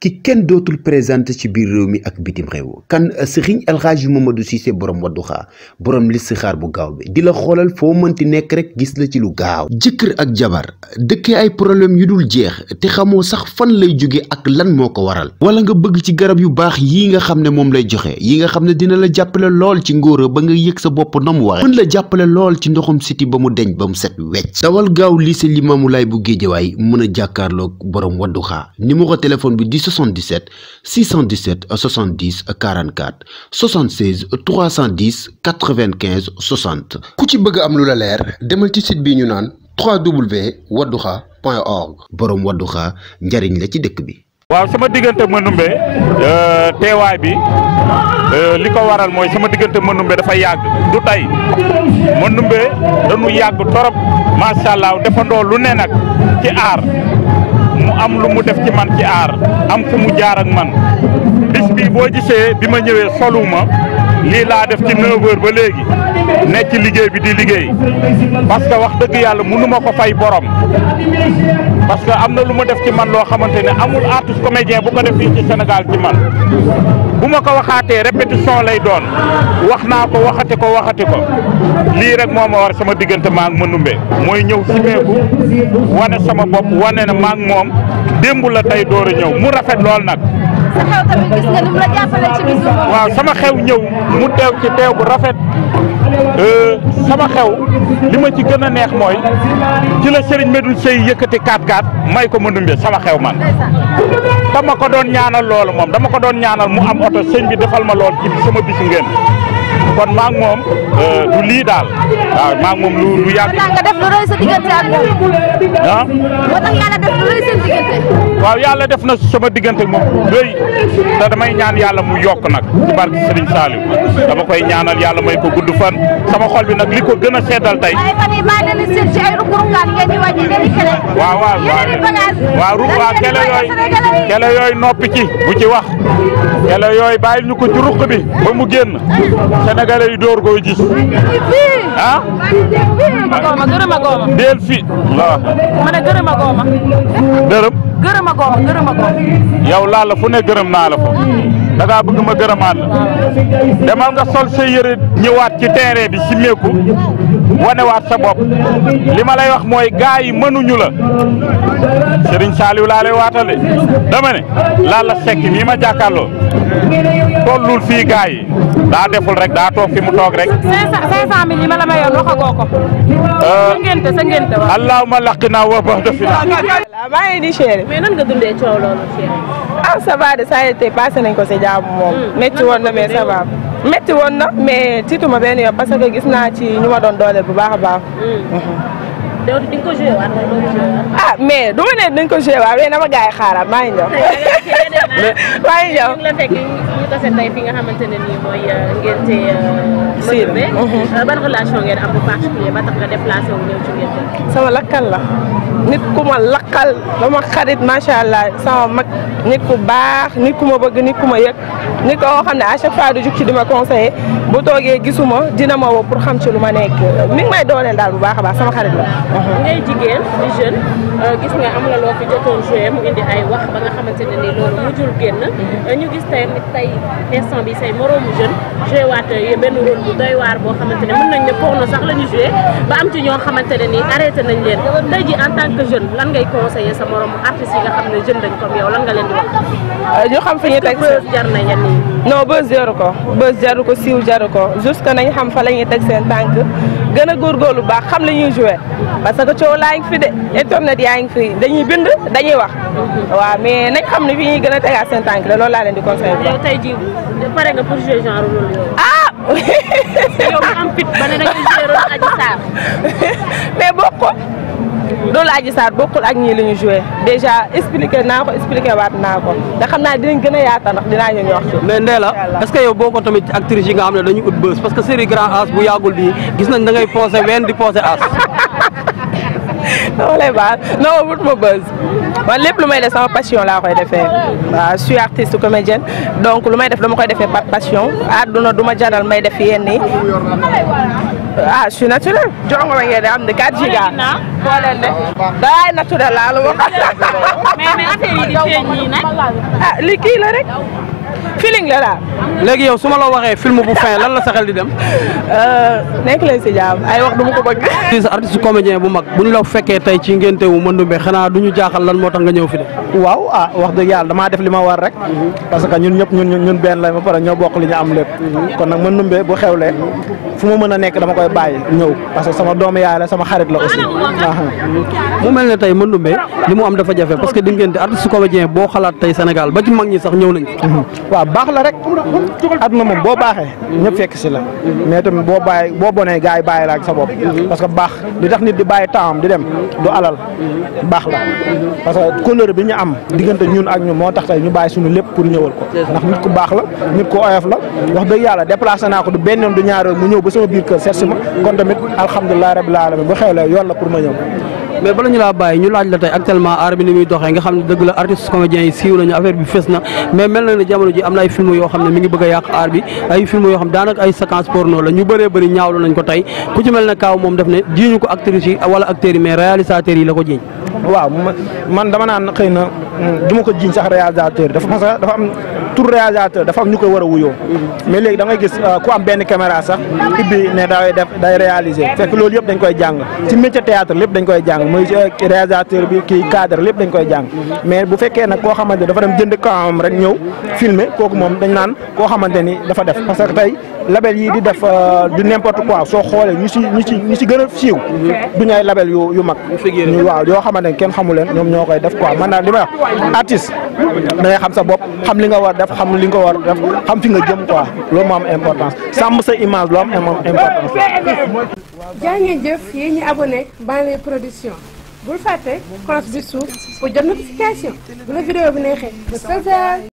ki kenn dootul présenté ci biir réew mi ak bitim réew kan Serigne El Hadji Mamadou Cissé borom Wadduha borom listixaar bu gaaw bi di la xoolal foo mënti nekk rek gis la ci lu gaaw. jëkkër ak jabar dëkkee ay problème yu dul jeex te xamoo sax fan lay jóge ak lan moo ko waral. wala nga bëgg ci garab yu baax yii nga xam ne moom lay joxe yi nga xam ne dina la jàppale lool ci ngóora ba nga yëg sa bopp na mu waxe mën la jàppale lool ci ndoxum siti ba mu deñ ba mu set wecc. dawal gaaw lycée Limamoulaye bu Guédiawaye mën a jàkkaarloog borom Wadduha numéro téléphone bi di 77 617 70 44 76 310 95 60. ku ci bëgg am lu la leer demal ci site bi ñu naan www.wadduha.org. borom Wadduha njariñ la ci dëkk bi. waaw sama diggante Manoumbe teewaay bi li ko waral mooy sama diggante Manoumbe dafa yàgg du tey Manoumbe dañu yàgg torop macha allah defandoo lu ne nag ci aar. mu am lu mu def ci man ci aar am fu mu jaar ak man bis bi boo gisee bi ma ñëwee soluma lii laa def ci 9h ba léegi nekk ci liggéey bi di liggéey parce que wax dëgg yàlla mënu ma ko fay borom parce que am na lu ma def ci man loo xamante ne amul artiste comédien bu ko def fii ci Sénégal ci man bu ma ko waxaatee répétition lay doon wax naa ko waxati ko lii rek moo ma war sama diggante maa ngi Manoumbe mooy ñëw simeeku wane sama bopp wane na maa ngi moom démb la tey door a ñëw mu rafet lool nag. sa xew tamit gis nga ni mu la jàppale ci bisu boobu. waaw sama xew ñëw mu teew ci teew bu rafet sama xew li ma ci gën a neex mooy ci la Serigne Medoune Seye yëkkati 4x4 may ko Manoumbe sama xew man. dama ko doon ñaanal loolu moom dama ko doon ñaanal mu am oto sëñ bi defal ma lool ci sama bisu ngeen kon maa ngi moom du lii daal waaw maa ngi moom lu yàgg. moo tax nga def lu rëy sa diggante ak moom. ah. moo tax yàlla def lu rëy seen diggante. waaw yàlla def na sama diggante moom rëy te damay ñaan yàlla mu yokk nag ci barke Serigne Saliou dama koy ñaanal yàlla may ko gudd fan sama xol bi nag li ko gën a seddal tey. waaye fan yii maa ngi leen di seet ci ay ruq-ruqaan ngeen di wàññi ngeen di kele. waaw kele yooyu noppi ci bu ci wax kele yooyu bàyyil ñu ko ci ruq bi ba mu génn Sénégalais yi door koy gis ah. gërëm a gooma. deel fi waaw. ma ne gërëm a gooma. dërëm. gërëm a gooma. yow laal la fu ne gërëm naa la fa. da ngaa bëgg ma gërëmaat la. demal nga sol sa yëre ñëwaat ci terrain bi simeeku wanewaat sa bopp li ma lay wax mooy gaa yi mënuñu la Serigne Saliou laa lay waatale dama ne Lalla Seck mii ma jàkkaarloo tollul fii gaa yi daa deful rek daa toog fi mu toog rek. 500 000 yi ma la mayoon waxagoo ko. sa ngénte waaw. allahumma laqina wa ba'da fina. maa ngi di chéri. mais nan nga dundee coow loolu chéri. ah ça va de ça a été passé nañ ko si jàmm moom. métti woon na mais ça va. métti woon na mais tiituma benn yoon parce que gis naa ci ñu ma doon dooleel bu baax a baax. donc di nga ko joué waat wala doo ko joué waat. ah mais du ma ne dañ ko joué waat mais na ma gars yi xaaral maa ngi ñëw. maa ngi ñëw. ñu la fekk ñu tase tey fi nga xamante ne nii mooy ngénte Manoumbe. ban relation ngeen am bu particulier ba tax nga déplacé wu ñëw ci ngénte. sama lakkal la nit ku ma lakkal dama xarit macha allah sama mag nit ku baax nit ku ma bëgg nit ku ma yëg nit koo xam ne à chaque fois du jug ci di ma conseiller bu toogee gisuma dina ma woo pour xam ci lu ma nekk mi ngi may dooleel daal bu baax a baax sama xarit la. ngay jigéen di jeune gis nga am na loo fi jotoon joué mu indi ay wax ba nga xamante ne ni loolu mujjul génn ñu gis tey instant bi say moroomu jeune joué waat benn rôle bu doy waar boo xamante ne mën nañ ne porno sax la ñu joué ba am ci ñoo xamante ne ni arrêté nañ leen tey ji en tant que jeune lan ngay conseiller sa moroomu artistes yi nga xam ne jeune dañ comme yow lan nga leen di wax. ñu xam fi ñu teg buzz jar na yenn yi. non buzz jaru ko siiw jaru ko juste que nañ xam fa la ñuy teg seen tànk gën a góorgóorlu baax xam la ñuy joué parce que coow laa ngi fi de internet yaa ngi fi dañuy bind dañuy wax waaw mais nañ xam ne fi ñuy gën a tegaat seen tànk de loolu laa leen di conseillé. yow tey jii pare nga pour jouer genre rôle yooyu. ah. yow mu am fit ba ne dañuy jouer rôle Adji Sarr. mais bokkul loolu Adji Sarr bokkul ak ñii la ñu joué déjà expliqué naa ko expliqué waat naa ko te xam naa dinañ gën a yaata ndax dinaa ñu wax. mais Ndella est-ce que yow boo ko tamit actrice yi nga xam ne dañu ut bës parce que série grand as bu yàggul bi gis nañ da ngay posé ween di posé as. dama lay baal non wut ma buzz man lépp lu may def sama passion laa koy defee waaw je suis artiste comédienne donc lu may def dama koy defee par passion àdduna du ma jaral may def yenn yi ah je suis naturel jongo ma ngeen am de 4 giga foo leen de daay naturel laa la wax mais affaire yi di feeñ nii nag ah li kii la rek feeling la daal. léegi yow su ma la waxee film bu fin lan la sa xel di dem. nekk leen si jaam ay wax du ma ko bëgg. ci sa artiste comédien bu mag bu ñu la fekkee tey ci ngénte wu Mandoumbe xanaa du ñu jaaxal lan moo tax nga ñëw fi de. waaw ah wax dëgg yàlla damaa def li ma war rek. parce que ñun ñëpp ñun benn la ba pare ñoo bokk li ñu am lépp. kon nag Mandoumbe bu xewlee fu ma mën a nekk dama koy bàyyi ñëw parce que sama doomu yaay la sama xarit la aussi. mu mel ne tey Mandoumbe li mu am dafa jafe parce que di ngeen di artiste comédien boo xalaat tey Sénégal ba ci mag ñi sax ñëw nañ waaw baax la rek àdduna moom boo baaxee ñëpp fekk si la mais tamit boo bonee gars yi bàyyi la ak sa bopp parce que baax li tax nit di bàyyi temps di dem du alal baax la parce que couleur bi ñu am diggante ñun ak ñun moo tax tey ñu bàyyi suñu lépp pour ñëwal ko ndax nit ku baax la nit ku oyof la wax dëgg yàlla déplacé naa ko du benn yoon du ñaar yoon mu ñëw ba sama biir kër seet si ma kon tamit alhamdulilah rabbil alamin bu xewlee yoon la pour ma ñëw. mais bala ñu laa bàyyi ñu laaj la tey actuellement aar bi ni muy doxee nga xam ne dëgg la artistes comédiens yi siiw nañu affaire bi fës na mais mel na ne jamono ji am na ay film yoo xam ne mi ngi bëgg a yàq aar bi ay film yoo xam daanaka ay séquence porno la ñu bëree bëri ñaawlu nañ ko tey ku ci mel ne Kaaw moom def ne jiiñu ko actrices yi wala acteurs yi mais réalisateurs yi la ko jiiñ. waaw man dama naan xëy na du ma ko jiiñ sax réalisateur dafa am tur réalisateur dafa am ñu koy war a wuyoo mais léegi da ngay gis ku am benn caméra sax ibbi ne day réaliser fekk loolu yëpp dañ koy jàng ci métier théâtre lépp dañ koy jàng muy réalisateur bi kii cadre lépp dañ koy jàng mais bu fekkee nag koo xamante dafa dem jënd camam rek ñëw filmer kooku moom dañ naan koo xamante ni dafa def parce que tey label yi di def du n'importe quoi soo xoolee ñu si gën a siiw duñu ay label yu mag ñu waaw yoo xamante ne kenn xamu leen ñoom ñoo koy def quoi man daal li may wax artiste da ngay xam sa bopp xam li nga war def xam li nga war def xam fi nga jëm quoi loolu moo am importance sàmm sa image loo am importance. jaa ngeen jëf yéen ñi abonné Banlieue Production bul fàtte cloche bi suuf pour jot notification bu la vidéo bi neexee ba